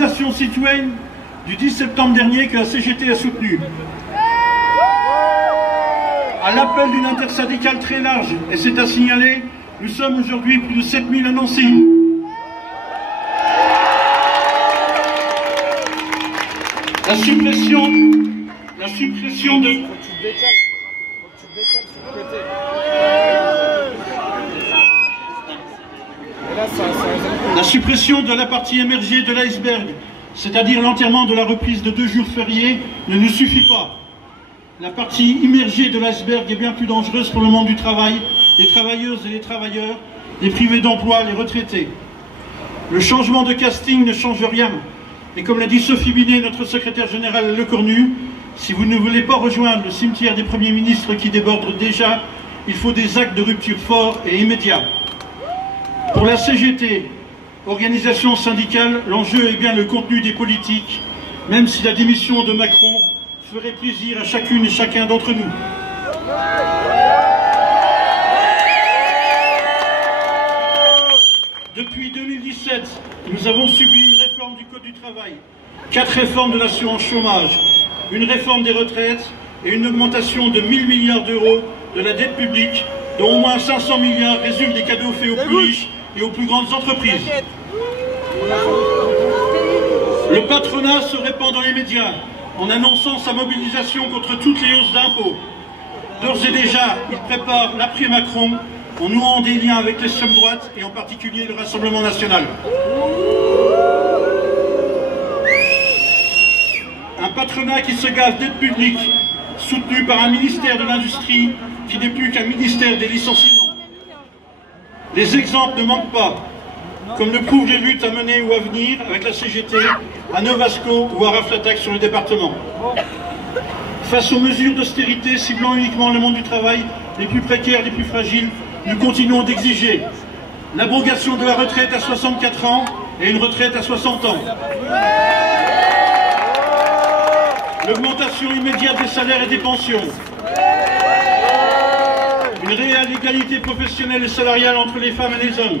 mobilisation citoyenne du 10 septembre dernier que la CGT a soutenue. À l'appel d'une intersyndicale très large, et c'est à signaler, nous sommes aujourd'hui plus de 7000 à Nancy. La suppression de la partie émergée de l'iceberg, c'est-à-dire l'enterrement de la reprise de 2 jours fériés, ne nous suffit pas. La partie immergée de l'iceberg est bien plus dangereuse pour le monde du travail, les travailleuses et les travailleurs, les privés d'emploi, les retraités. Le changement de casting ne change rien. Et comme l'a dit Sophie Binet, notre secrétaire générale à Le Cornu, si vous ne voulez pas rejoindre le cimetière des premiers ministres qui déborde déjà, il faut des actes de rupture forts et immédiats. Pour la CGT, organisation syndicale, l'enjeu est bien le contenu des politiques, même si la démission de Macron ferait plaisir à chacune et chacun d'entre nous. Depuis 2017, nous avons subi une réforme du Code du travail, 4 réformes de l'assurance chômage, une réforme des retraites et une augmentation de 1000 milliards d'euros de la dette publique, dont au moins 500 milliards résultent des cadeaux faits aux plus riches et aux plus grandes entreprises. Le patronat se répand dans les médias en annonçant sa mobilisation contre toutes les hausses d'impôts. D'ores et déjà, il prépare l'après-Macron en nouant des liens avec l'extrême droite et en particulier le Rassemblement national. Un patronat qui se gave d'aide publique, soutenu par un ministère de l'Industrie qui n'est plus qu'un ministère des licenciements. Les exemples ne manquent pas, comme le prouvent les luttes à mener ou à venir avec la CGT, à Novasco ou à Raflatac sur le département. Face aux mesures d'austérité ciblant uniquement le monde du travail, les plus précaires, les plus fragiles, nous continuons d'exiger l'abrogation de la retraite à 64 ans et une retraite à 60 ans. L'augmentation immédiate des salaires et des pensions. Une réelle égalité professionnelle et salariale entre les femmes et les hommes.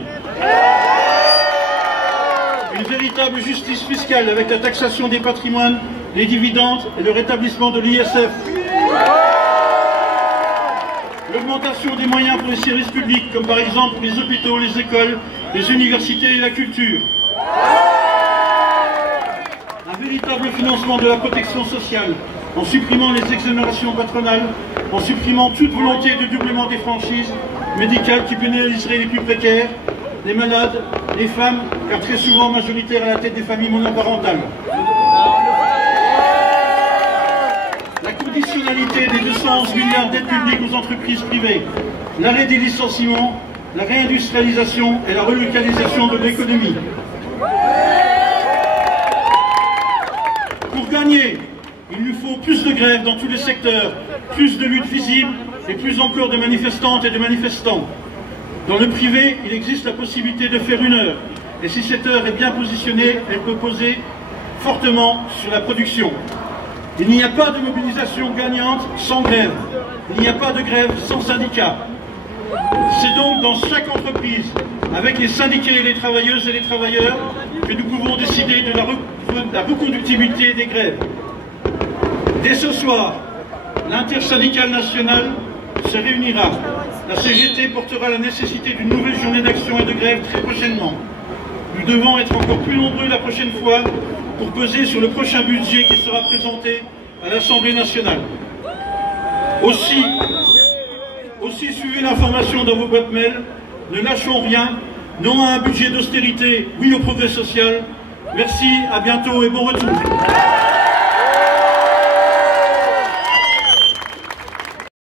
Une véritable justice fiscale avec la taxation des patrimoines, les dividendes et le rétablissement de l'ISF. L'augmentation des moyens pour les services publics, comme par exemple les hôpitaux, les écoles, les universités et la culture. Un véritable financement de la protection sociale, en supprimant les exonérations patronales, en supprimant toute volonté de doublement des franchises médicales qui pénaliserait les plus précaires, les malades, les femmes, car très souvent majoritaires à la tête des familles monoparentales. La conditionnalité des 211 milliards d'aides publiques aux entreprises privées, l'arrêt des licenciements, la réindustrialisation et la relocalisation de l'économie. Pour gagner, il nous faut plus de grèves dans tous les secteurs, plus de luttes visibles et plus encore de manifestantes et de manifestants. Dans le privé, il existe la possibilité de faire 1 heure. Et si cette heure est bien positionnée, elle peut peser fortement sur la production. Il n'y a pas de mobilisation gagnante sans grève. Il n'y a pas de grève sans syndicat. C'est donc dans chaque entreprise, avec les syndiqués et les travailleuses et les travailleurs, que nous pouvons décider de la reconductibilité des grèves. Dès ce soir, l'intersyndicale nationale se réunira. La CGT portera la nécessité d'une nouvelle journée d'action et de grève très prochainement. Nous devons être encore plus nombreux la prochaine fois pour peser sur le prochain budget qui sera présenté à l'Assemblée nationale. Aussi, suivez l'information dans vos boîtes mail, ne lâchons rien, non à un budget d'austérité, oui au progrès social. Merci, à bientôt et bon retour.